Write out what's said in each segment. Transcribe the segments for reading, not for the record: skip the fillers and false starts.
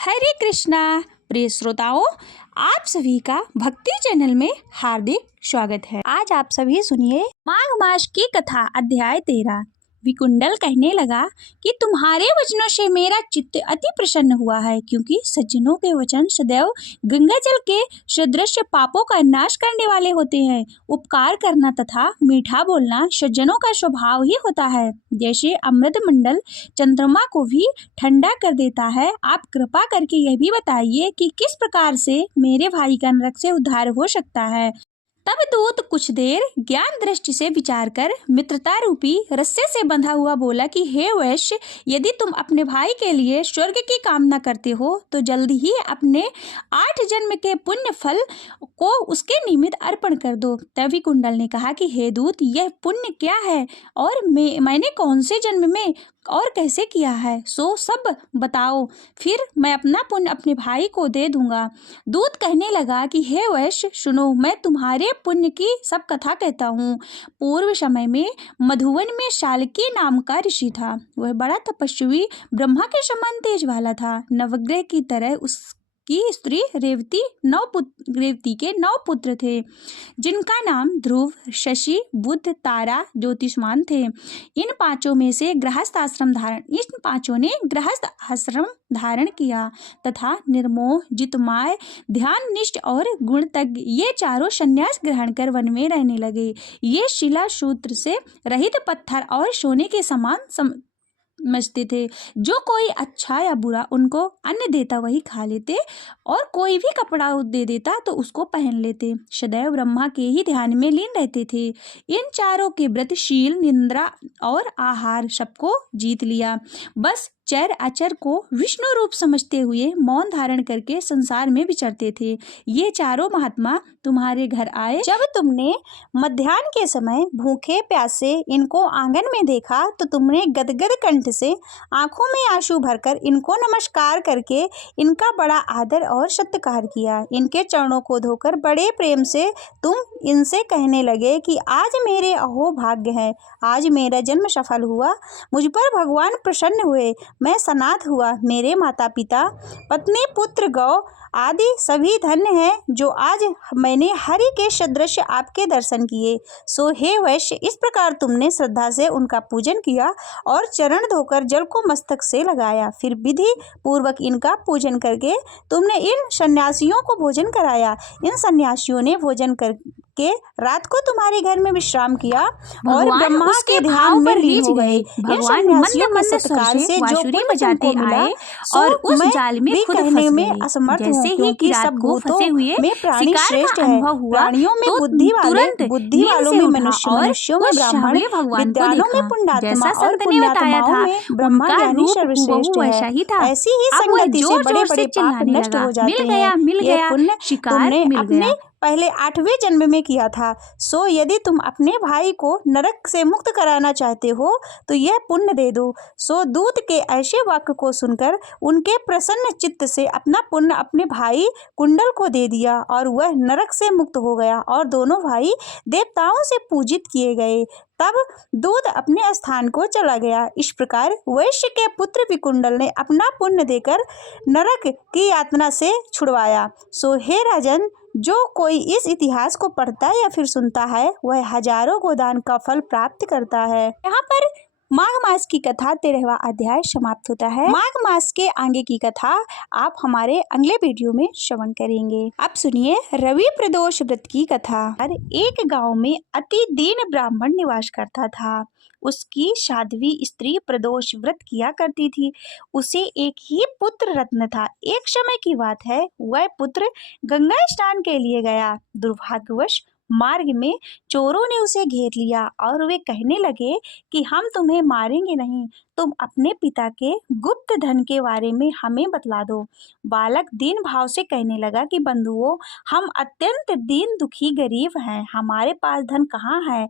हरे कृष्णा। प्रिय श्रोताओं, आप सभी का भक्ति चैनल में हार्दिक स्वागत है। आज आप सभी सुनिए माघ मास की कथा, अध्याय 13। विकुंडल कहने लगा कि तुम्हारे वचनों से मेरा चित्त अति प्रसन्न हुआ है, क्योंकि सज्जनों के वचन सदैव गंगा जल के सदृश पापों का नाश करने वाले होते हैं। उपकार करना तथा मीठा बोलना सज्जनों का स्वभाव ही होता है। जैसे अमृत मंडल चंद्रमा को भी ठंडा कर देता है, आप कृपा करके यह भी बताइए कि किस प्रकार से मेरे भाई का नरक से उद्धार हो सकता है। तब दूत कुछ देर ज्ञान दृष्टि से विचार कर मित्रता रूपी रस्से से बंधा हुआ बोला कि हे वैश्य, यदि तुम अपने भाई के लिए स्वर्ग की कामना करते हो तो जल्दी ही अपने 8 जन्म के पुण्य फल को उसके निमित्त अर्पण कर दो। तभी कुंडल ने कहा कि हे दूत, यह पुण्य क्या है और मैंने कौन से जन्म में और कैसे किया है, सो सब बताओ, फिर मैं अपना पुण्य अपने भाई को दे दूंगा। दूत कहने लगा कि हे वैश्य, सुनो, मैं तुम्हारे पुण्य की सब कथा कहता हूँ। पूर्व समय में मधुवन में शाल्की नाम का ऋषि था। वह बड़ा तपस्वी, ब्रह्मा के समान तेज वाला था। नवग्रह की तरह उसकी स्त्री रेवती के 9 पुत्र थे, जिनका नाम ध्रुव, शशि, बुध, तारा, ज्योतिष्मान थे। इन पांचों ने गृहस्थ आश्रम धारण किया तथा निर्मोह, जितमाय, ध्याननिष्ठ और गुणतज्ञ ये चारों संन्यास ग्रहण कर वन में रहने लगे। ये शिला सूत्र से रहित पत्थर और सोने के समान समझते थे। जो कोई अच्छा या बुरा उनको अन्न देता वही खा लेते, और कोई भी कपड़ा दे देता तो उसको पहन लेते। सदैव ब्रह्मा के ही ध्यान में लीन रहते थे। इन चारों के व्रत, शील, निद्रा और आहार सबको जीत लिया। बस चर अचर को विष्णु रूप समझते हुए मौन धारण करके संसार में विचरते थे। ये चारों महात्मा तुम्हारे घर आए। जब तुमने मध्याह्न के समय भूखे प्यासे इनको आंगन में देखा तो तुमने गदगद कंठ से आंखों में आंसू भरकर इनको नमस्कार करके इनका बड़ा आदर और सत्कार किया। इनके चरणों को धोकर बड़े प्रेम से तुम इनसे कहने लगे कि आज मेरे अहो भाग्य है, आज मेरा जन्म सफल हुआ, मुझ पर भगवान प्रसन्न हुए, मैं सनाथ हुआ, मेरे माता पिता, पत्नी, पुत्र, गौ आदि सभी धन्य हैं जो आज मैंने हरि के सदृश आपके दर्शन किए। सो हे वैश्य, इस प्रकार तुमने श्रद्धा से उनका पूजन किया और चरण धोकर जल को मस्तक से लगाया। फिर विधि पूर्वक इनका पूजन करके तुमने इन सन्यासियों को भोजन कराया। इन सन्यासियों ने भोजन करके रात को तुम्हारे घर में विश्राम किया और ब्रह्मा के ध्यान में लीन हो गए। इन सन्यासियों के सत्कार से जो पुण्य तुमको मिला और उस जाल में खुद कहने में असमर्थ हूँ, क्योंकि सब भूतों में प्राणी श्रेष्ठ है। प्राणियों में बुद्धि वालों में मनुष्य, मनुष्यों में ब्राह्मण, विद्वानों में पुण्यात्मा और पुण्यात्माओं में ब्रह्मा ज्ञानी सर्वश्रेष्ठ है। ऐसी ही संगति से बड़े बड़े पाप नष्ट हो जाते हैं। ये पुण्य तुमने अपने पहले 8वें जन्म में किया था। सो यदि तुम अपने भाई को नरक से मुक्त कराना चाहते हो तो यह पुण्य दे दो। सो दूत के ऐसे वाक्य को सुनकर उनके प्रसन्न चित्त से अपना पुण्य अपने भाई कुंडल को दे दिया और वह नरक से मुक्त हो गया और दोनों भाई देवताओं से पूजित किए गए। तब दूत अपने स्थान को चला गया। इस प्रकार वैश्य के पुत्र विकुंडल ने अपना पुण्य देकर नरक की यातना से छुड़वाया। सो हे राजन, जो कोई इस इतिहास को पढ़ता या फिर सुनता है वह हजारों गोदान का फल प्राप्त करता है। यहाँ पर माघ मास की कथा 13वां अध्याय समाप्त होता है। माघ मास के आगे की कथा आप हमारे अगले वीडियो में श्रवण करेंगे। अब सुनिए रवि प्रदोष व्रत की कथा। एक गांव में अति दीन ब्राह्मण निवास करता था। उसकी साध्वी स्त्री प्रदोष व्रत किया करती थी। उसे एक ही पुत्र रत्न था। एक समय की बात है, वह पुत्र गंगा स्नान के लिए गया। दुर्भाग्यवश मार्ग में चोरों ने उसे घेर लिया और वे कहने लगे कि हम तुम्हें मारेंगे नहीं, तुम अपने पिता के गुप्त धन के बारे में हमें बतला दो। बालक दीन भाव से कहने लगा कि बंधुओं, हम अत्यंत दीन दुखी गरीब हैं, हमारे पास धन कहाँ है।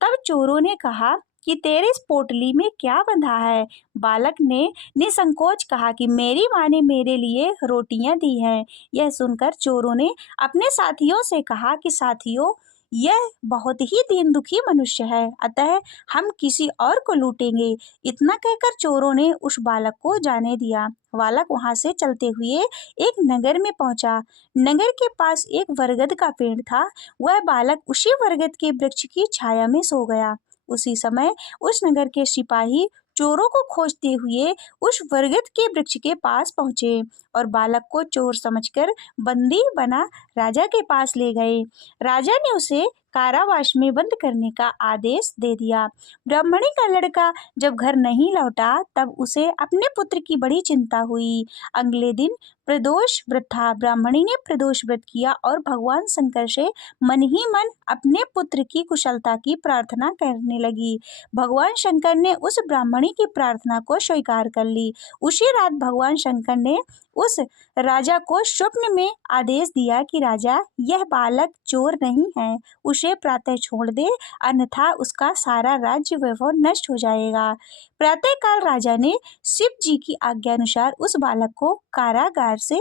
तब चोरों ने कहा कि तेरे इस पोटली में क्या बंधा है। बालक ने निसंकोच कहा कि मेरी माँ ने मेरे लिए रोटियां दी हैं। यह सुनकर चोरों ने अपने साथियों से कहा कि साथियों, यह बहुत ही दीन दुखी मनुष्य है, अतः हम किसी और को लूटेंगे। इतना कहकर चोरों ने उस बालक को जाने दिया। बालक वहां से चलते हुए एक नगर में पहुंचा। नगर के पास एक बरगद का पेड़ था। वह बालक उसी बरगद के वृक्ष की छाया में सो गया। उसी समय उस नगर के सिपाही चोरों को खोजते हुए उस बरगद के वृक्ष के पास पहुंचे और बालक को चोर समझकर बंदी बना राजा के पास ले गए। राजा ने उसे कारावास में बंद करने का आदेश दे दिया। ब्राह्मणी का लड़का जब घर नहीं लौटा तब उसे अपने पुत्र की बड़ी चिंता हुई। अगले दिन प्रदोष व्रत था। ब्राह्मणी ने प्रदोष व्रत किया और भगवान शंकर से मन ही मन अपने पुत्र की कुशलता की प्रार्थना करने लगी। भगवान शंकर ने उस ब्राह्मणी की प्रार्थना को स्वीकार कर ली। उसी रात भगवान शंकर ने उस राजा को स्वप्न में आदेश दिया कि राजा, यह बालक चोर नहीं है, उसे प्रातः छोड़ दे, अन्यथा उसका सारा राज्य वैभव नष्ट हो जाएगा। प्रातःकाल राजा ने शिव जी की आज्ञा अनुसार उस बालक को कारागार से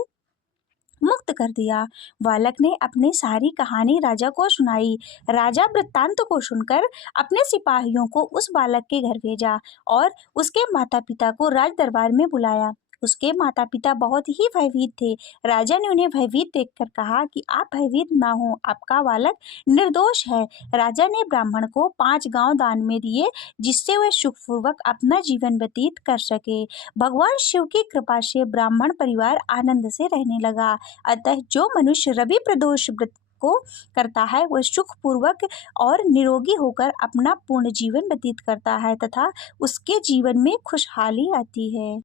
मुक्त कर दिया। बालक ने अपनी सारी कहानी राजा को सुनाई। राजा वृत्तांत को सुनकर अपने सिपाहियों को उस बालक के घर भेजा और उसके माता पिता को राज दरबार में बुलाया। उसके माता पिता बहुत ही भयभीत थे। राजा ने उन्हें भयभीत देखकर कहा कि आप भयभीत ना हो, आपका बालक निर्दोष है। राजा ने ब्राह्मण को 5 गांव दान में दिए, जिससे वह सुखपूर्वक अपना जीवन व्यतीत कर सके। भगवान शिव की कृपा से ब्राह्मण परिवार आनंद से रहने लगा। अतः जो मनुष्य रवि प्रदोष व्रत को करता है वह सुखपूर्वक और निरोगी होकर अपना पूर्ण जीवन व्यतीत करता है तथा उसके जीवन में खुशहाली आती है।